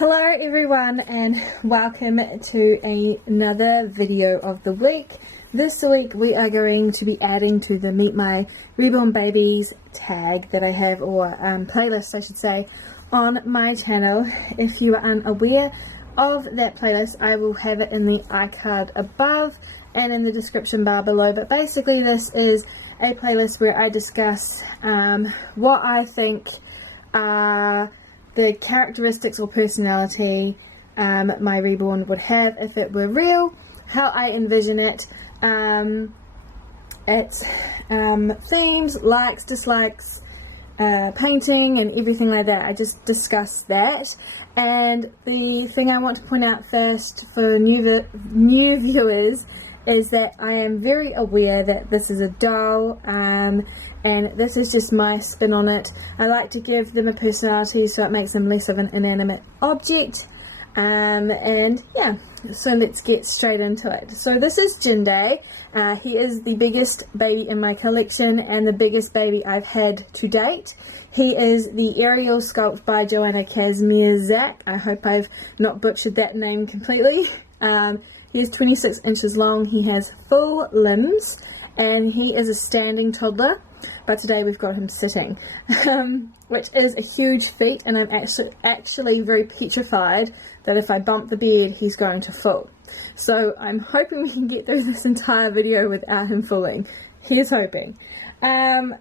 Hello everyone and welcome to another video of the week. This week we are going to be adding to the Meet My Reborn Babies tag that I have, or playlist I should say, on my channel. If you are unaware of that playlist, I will have it in the iCard above and in the description bar below. But basically this is a playlist where I discuss what I think are the characteristics or personality my reborn would have if it were real, how I envision it, its themes, likes, dislikes, painting and everything like that. I just discuss that. And the thing I want to point out first for new viewers is that I am very aware that this is a doll, and this is just my spin on it. I like to give them a personality so it makes them less of an inanimate object, and yeah, so let's get straight into it. So this is Jindae. He is the biggest baby in my collection and the biggest baby I've had to date. He is the aerial sculpt by Joanna Kazmierzak. I hope I've not butchered that name completely. He is 26 inches long, he has full limbs, and he is a standing toddler, but today we've got him sitting, which is a huge feat, and I'm actually very petrified that if I bump the bed he's going to fall. So I'm hoping we can get through this entire video without him falling. Here's hoping. And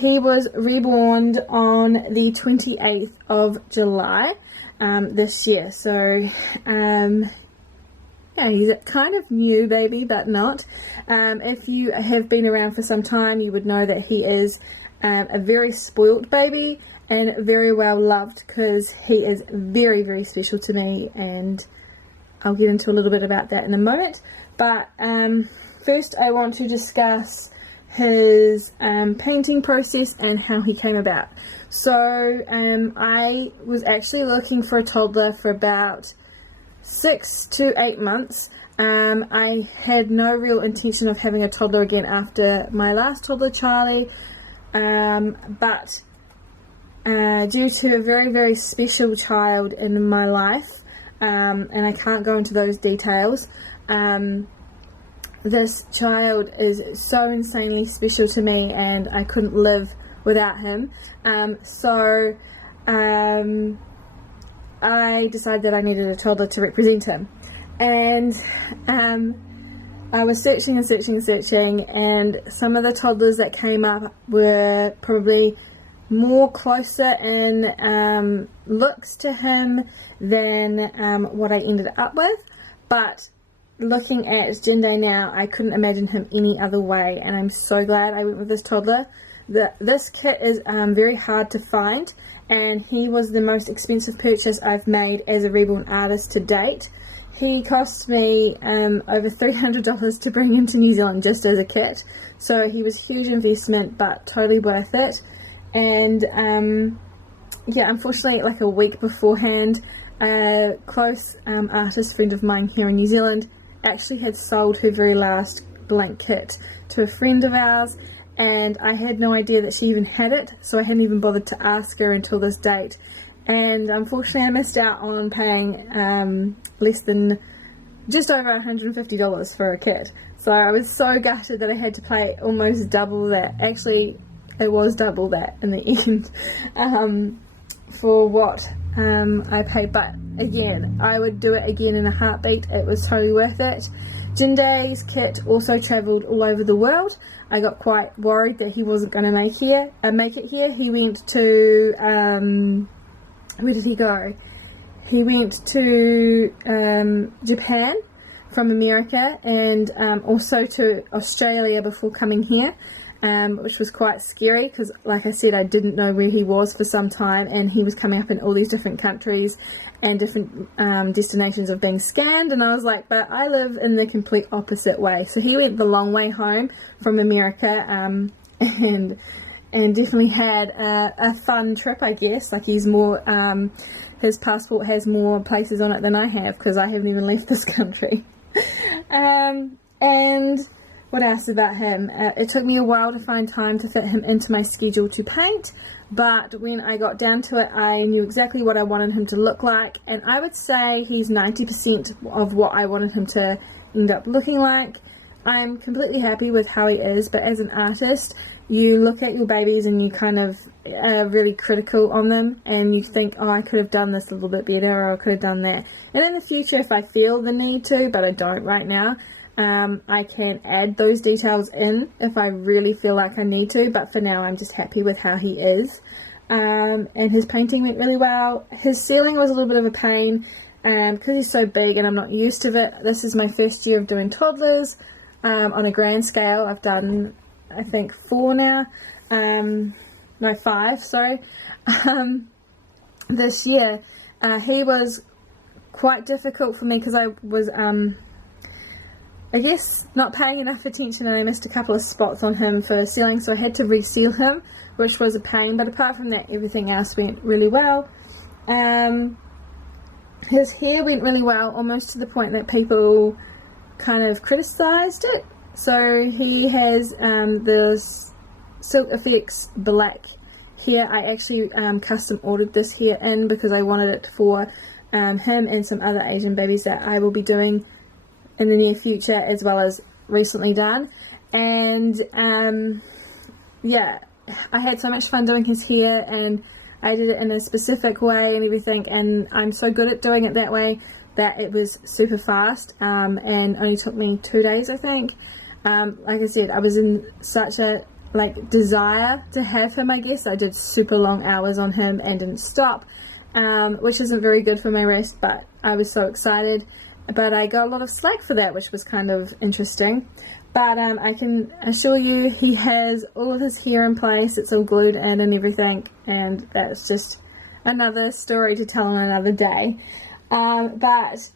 he was reborn on the 28th of July this year, so yeah, he's a kind of new baby, but not. If you have been around for some time, you would know that he is a very spoilt baby and very well loved, because he is very, very special to me, and I'll get into a little bit about that in a moment. But first I want to discuss his painting process and how he came about. So I was actually looking for a toddler for about 6 to 8 months. I had no real intention of having a toddler again after my last toddler, Charlie, but due to a very, very special child in my life, and I can't go into those details, this child is so insanely special to me and I couldn't live without him. So I decided that I needed a toddler to represent him, and I was searching and searching and searching, and some of the toddlers that came up were probably more closer in looks to him than what I ended up with. But looking at Jindae now, I couldn't imagine him any other way, and I'm so glad I went with this toddler. This kit is very hard to find, and he was the most expensive purchase I've made as a reborn artist to date. He cost me over $300 to bring him to New Zealand just as a kit, so he was a huge investment but totally worth it. And yeah, unfortunately, like a week beforehand, a close artist friend of mine here in New Zealand actually had sold her very last blank kit to a friend of ours, and I had no idea that she even had it, so I hadn't even bothered to ask her until this date. And unfortunately I missed out on paying less than just over $150 for a kit. So I was so gutted that I had to pay almost double that. Actually, it was double that in the end, for what I paid. But again, I would do it again in a heartbeat. It was totally worth it. Jindae's kit also travelled all over the world. I got quite worried that he wasn't going to make it here. He went to where did he go? He went to Japan from America, and also to Australia before coming here, which was quite scary because, like I said, I didn't know where he was for some time, and he was coming up in all these different countries and different destinations of being scanned, and I was like, but I live in the complete opposite way. So he went the long way home from America, and definitely had a fun trip, I guess. Like, he's more his passport has more places on it than I have, because I haven't even left this country. And what else about him? It took me a while to find time to fit him into my schedule to paint. but when I got down to it, I knew exactly what I wanted him to look like, and I would say he's 90% of what I wanted him to end up looking like. I'm completely happy with how he is, but as an artist, you look at your babies and you kind of are really critical on them, and you think, oh, I could have done this a little bit better, or I could have done that. And in the future, if I feel the need to, but I don't right now, I can add those details in if I really feel like I need to, but for now I'm just happy with how he is. And his painting went really well. His ceiling was a little bit of a pain because he's so big and I'm not used to it. This is my first year of doing toddlers on a grand scale. I've done, I think, 4 now. No, 5, sorry. This year. He was quite difficult for me because I was I guess not paying enough attention, and I missed a couple of spots on him for sealing, so I had to reseal him, which was a pain, but apart from that, everything else went really well. His hair went really well, almost to the point that people kind of criticised it. So he has this Silk Effects black hair. I actually custom ordered this hair in because I wanted it for him and some other Asian babies that I will be doing in the near future, as well as recently done. And yeah, I had so much fun doing his hair, and I did it in a specific way and everything, and I'm so good at doing it that way that it was super fast, and only took me 2 days, I think. Like I said, I was in such a desire to have him, I guess. I did super long hours on him and didn't stop, which isn't very good for my wrist, but I was so excited. But I got a lot of slack for that, which was kind of interesting. But I can assure you he has all of his hair in place. It's all glued in and everything, and that's just another story to tell on another day. But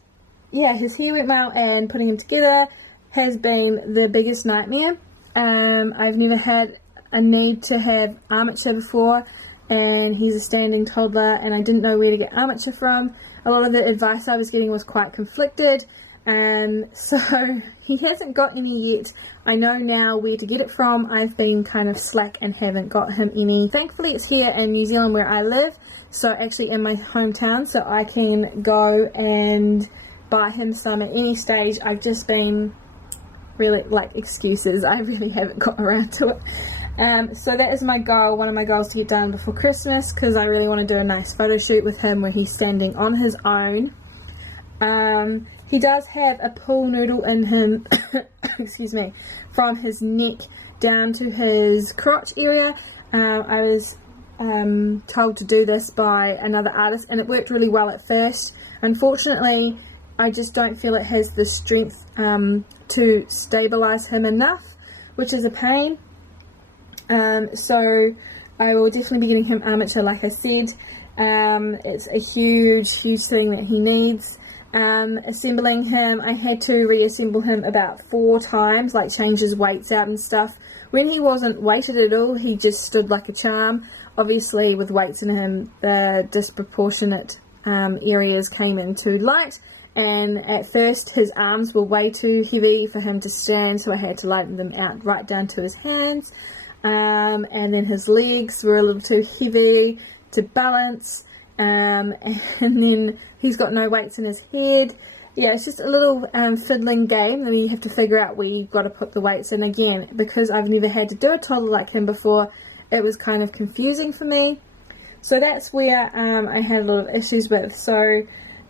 yeah, his hair went well, and putting him together has been the biggest nightmare. I've never had a need to have armature before, and he's a standing toddler, and I didn't know where to get armature from. A lot of the advice I was getting was quite conflicted, so he hasn't got any yet. I know now where to get it from. I've been kind of slack and haven't got him any. Thankfully it's here in New Zealand where I live, so actually in my hometown, so I can go and buy him some at any stage. I've just been really excuses. I really haven't got around to it. So that is my goal, one of my goals to get done before Christmas, because I really want to do a nice photo shoot with him where he's standing on his own. He does have a pool noodle in him, excuse me, from his neck down to his crotch area. I was told to do this by another artist, and it worked really well at first. Unfortunately, I just don't feel it has the strength to stabilize him enough, which is a pain. So I will definitely be getting him armature, like I said. It's a huge thing that he needs. Assembling him, I had to reassemble him about 4 times, change his weights out and stuff. When he wasn't weighted at all, he just stood like a charm. Obviously with weights in him, the disproportionate areas came in too light, and at first his arms were way too heavy for him to stand, so I had to lighten them out right down to his hands. And then his legs were a little too heavy to balance, and then he's got no weights in his head. Yeah, it's just a little fiddling game, and you have to figure out where you've got to put the weights in. Again, because I've never had to do a toddler like him before, it was kind of confusing for me. So that's where I had a lot of issues with. So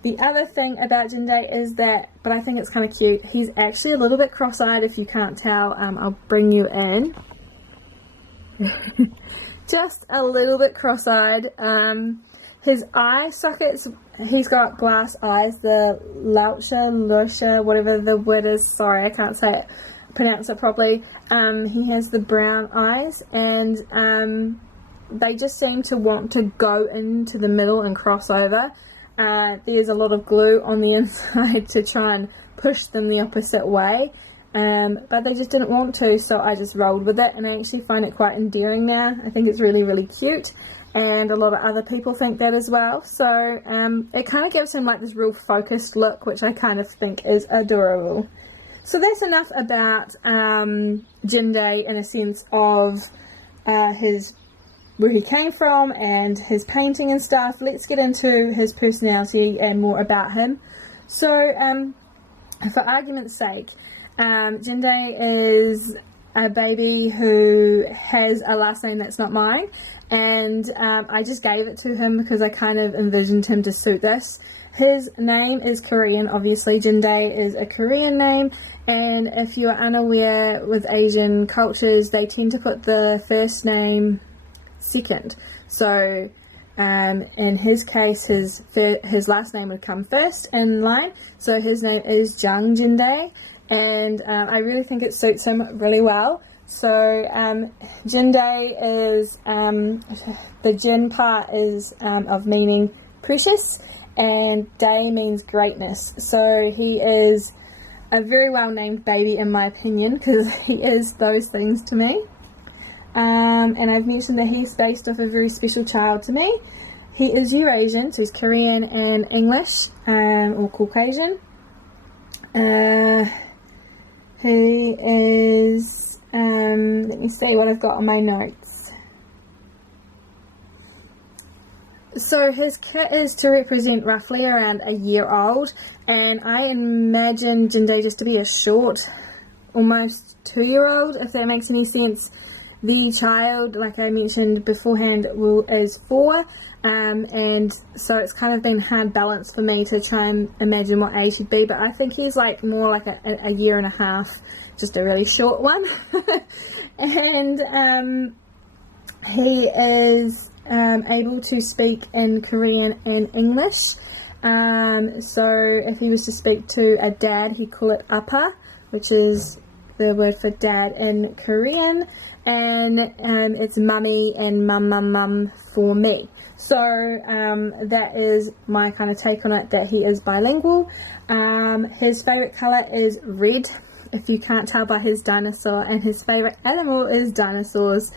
the other thing about Jindae is that, but I think it's kind of cute, he's actually a little bit cross-eyed. If you can't tell, I'll bring you in. Just a little bit cross-eyed. His eye sockets, he's got glass eyes, the Lusha, whatever the word is, sorry I can't pronounce it properly. He has the brown eyes, and they just seem to want to go into the middle and cross over. There's a lot of glue on the inside to try and push them the opposite way. But they just didn't want to, so I just rolled with it, and I actually find it quite endearing now. I think it's really, really cute, and a lot of other people think that as well. So it kind of gives him this real focused look, which I kind of think is adorable. So that's enough about Jindae in a sense of his where he came from and his painting and stuff. Let's get into his personality and more about him. So, for argument's sake, Jindae is a baby who has a last name that's not mine, and I just gave it to him because I kind of envisioned him to suit this. His name is Korean, obviously. Jindae is a Korean name, and if you're unaware, with Asian cultures, they tend to put the first name second. So in his case, his last name would come first in line, so his name is Jung Jindae, and I really think it suits him really well. So Jindae is, the Jin part is of meaning precious, and Dae means greatness. So he is a very well named baby in my opinion, because he is those things to me. And I've mentioned that he's based off a very special child to me. He is Eurasian, so he's Korean and English, or Caucasian. He is, let me see what I've got on my notes. So his kit is to represent roughly around a year old, and I imagine Jindae just to be a short, almost 2-year-old, if that makes any sense. The child, like I mentioned beforehand, is 4, and so it's kind of been hard balance for me to try and imagine what age he'd be, but I think he's like more like a year and a half, just a really short one. And he is able to speak in Korean and English. So if he was to speak to a dad, he'd call it appa, which is the word for dad in Korean, and it's mummy and mum for me. So that is my kind of take on it, that he is bilingual. His favourite colour is red, if you can't tell by his dinosaur, and his favourite animal is dinosaurs.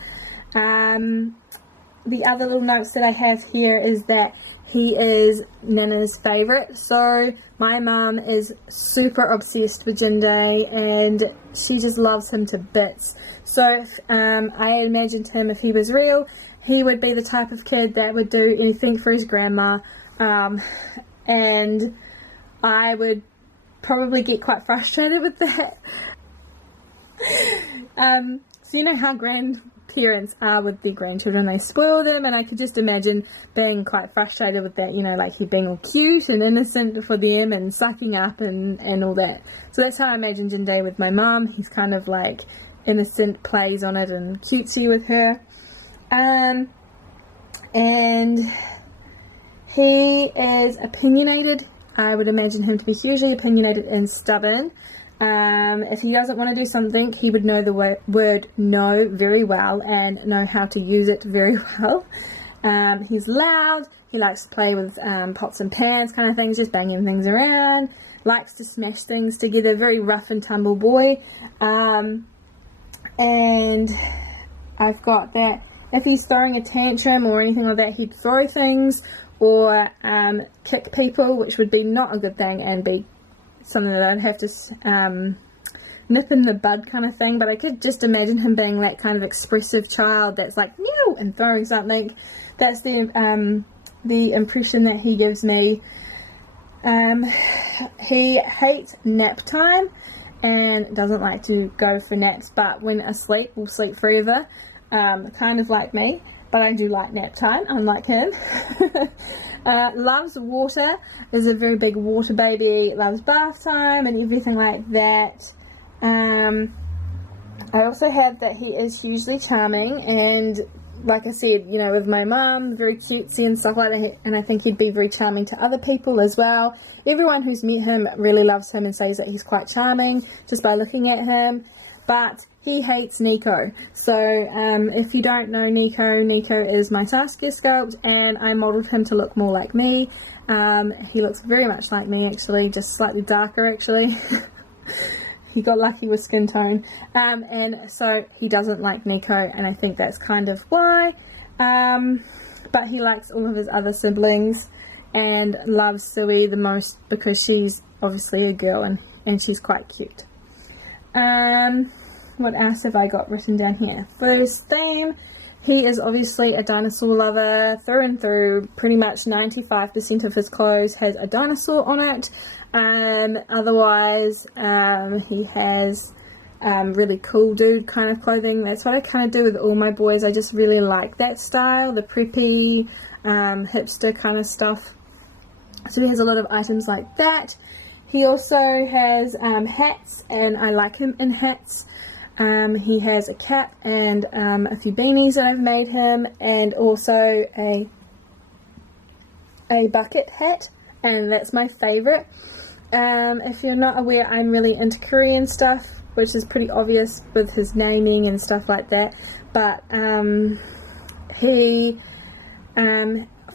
The other little notes that I have here is that he is Nana's favourite. So my mum is super obsessed with Jindae, and she just loves him to bits. So if, I imagined him, if he was real, he would be the type of kid that would do anything for his grandma, and I would probably get quite frustrated with that. So you know how grandparents are with their grandchildren, they spoil them, and I could just imagine being quite frustrated with that, you know, like he being all cute and innocent for them and sucking up and all that. So that's how I imagine Jindae with my mum. He's kind of like innocent, plays on it and cutesy with her. And he is opinionated. I would imagine him to be hugely opinionated and stubborn. If he doesn't want to do something, he would know the word no very well and know how to use it very well. He's loud. He likes to play with pots and pans kind of things, just banging things around. Likes to smash things together. Very rough and tumble boy. And I've got that if he's throwing a tantrum or anything like that, he'd throw things or kick people, which would be not a good thing and be something that I'd have to nip in the bud kind of thing. But I could just imagine him being that kind of expressive child that's like meow and throwing something. That's the impression that he gives me. He hates nap time and doesn't like to go for naps, but when asleep will sleep forever, kind of like me, but I do like nap time, unlike him. Loves water, is a very big water baby, loves bath time and everything like that. I also have that he is hugely charming, and like I said, you know, with my mum, very cutesy and stuff like that, and I think he'd be very charming to other people as well. Everyone who's met him really loves him and says that he's quite charming just by looking at him, but he hates Nico. So if you don't know Nico, Nico is my Saskia sculpt, and I modelled him to look more like me. He looks very much like me actually, just slightly darker actually. He got lucky with skin tone, and so he doesn't like Nico, and I think that's kind of why. But he likes all of his other siblings and loves Sui the most because she's obviously a girl and she's quite cute. What else have I got written down here? For his theme, He is obviously a dinosaur lover through and through. Pretty much 95% of his clothes has a dinosaur on it. Otherwise, he has really cool dude kind of clothing. That's what I kind of do with all my boys. I just really like that style, the preppy, hipster kind of stuff. So he has a lot of items like that. He also has hats, and I like him in hats. He has a cap and a few beanies that I've made him, and also a bucket hat, and that's my favourite. If you're not aware, I'm really into Korean stuff, which is pretty obvious with his naming and stuff like that, but he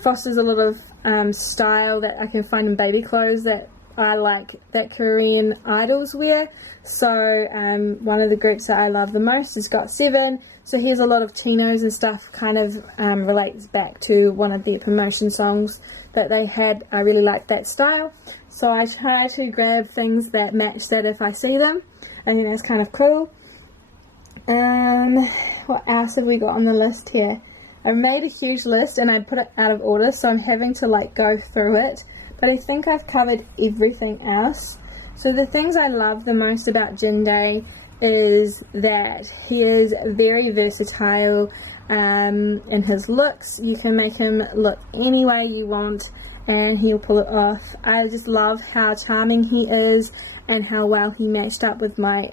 fosters a lot of style that I can find in baby clothes that I like, that Korean idols wear. So one of the groups that I love the most is GOT7, so he has a lot of chinos and stuff, kind of relates back to one of their promotion songs that they had. I really like that style, so I try to grab things that match that if I see them. I think that's kind of cool. What else have we got on the list here? I made a huge list and I put it out of order, so I'm having to like go through it, but I think I've covered everything else. So the things I love the most about Jindae is that he is very versatile in his looks. You can make him look any way you want and he'll pull it off. I just love how charming he is and how well he matched up with my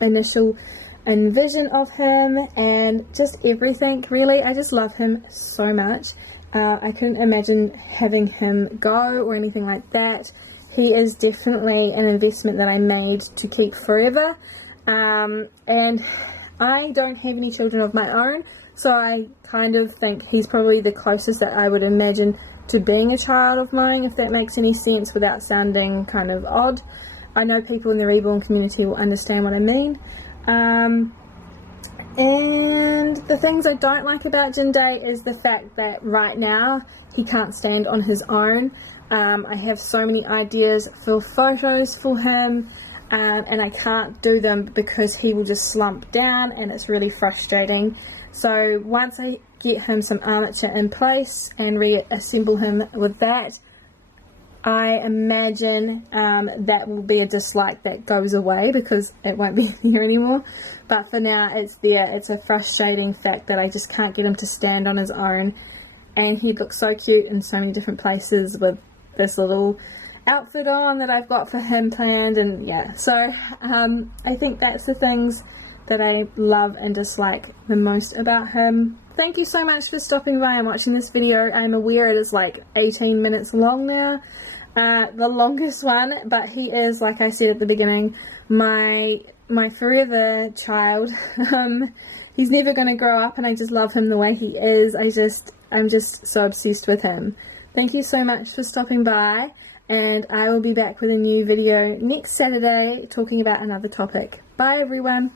initial envision of him, and just everything really. I just love him so much. I couldn't imagine having him go or anything like that. He is definitely an investment that I made to keep forever, and I don't have any children of my own, so I kind of think he's probably the closest that I would imagine to being a child of mine, if that makes any sense without sounding kind of odd. I know people in the Reborn community will understand what I mean. And the things I don't like about Jindae is the fact that right now he can't stand on his own. I have so many ideas for photos for him, and I can't do them because he will just slump down and it's really frustrating. So once I get him some armature in place and reassemble him with that, I imagine that will be a dislike that goes away because it won't be here anymore. But for now it's there. It's a frustrating fact that I just can't get him to stand on his own, and he looks so cute in so many different places with this little outfit on that I've got for him planned. And yeah, so I think that's the things that I love and dislike the most about him. Thank you so much for stopping by and watching this video. I'm aware it is like 18 minutes long now, the longest one, but he is, like I said at the beginning, my forever child. He's never going to grow up, and I just love him the way he is. I'm just so obsessed with him. Thank you so much for stopping by, and I will be back with a new video next Saturday talking about another topic. Bye everyone.